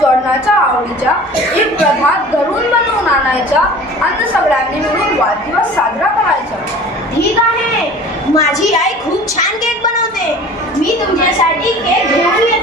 जेवणाच्या आवडीच्या एक पदार्थ घरून बनवून आणायचा आणि सगळ्यांनी मिळून वाढदिवस साजरा करायचा. ठीक आहे, माझी आई खूप छान केक बनवते. मी तुमच्यासाठी केक घेऊन येते.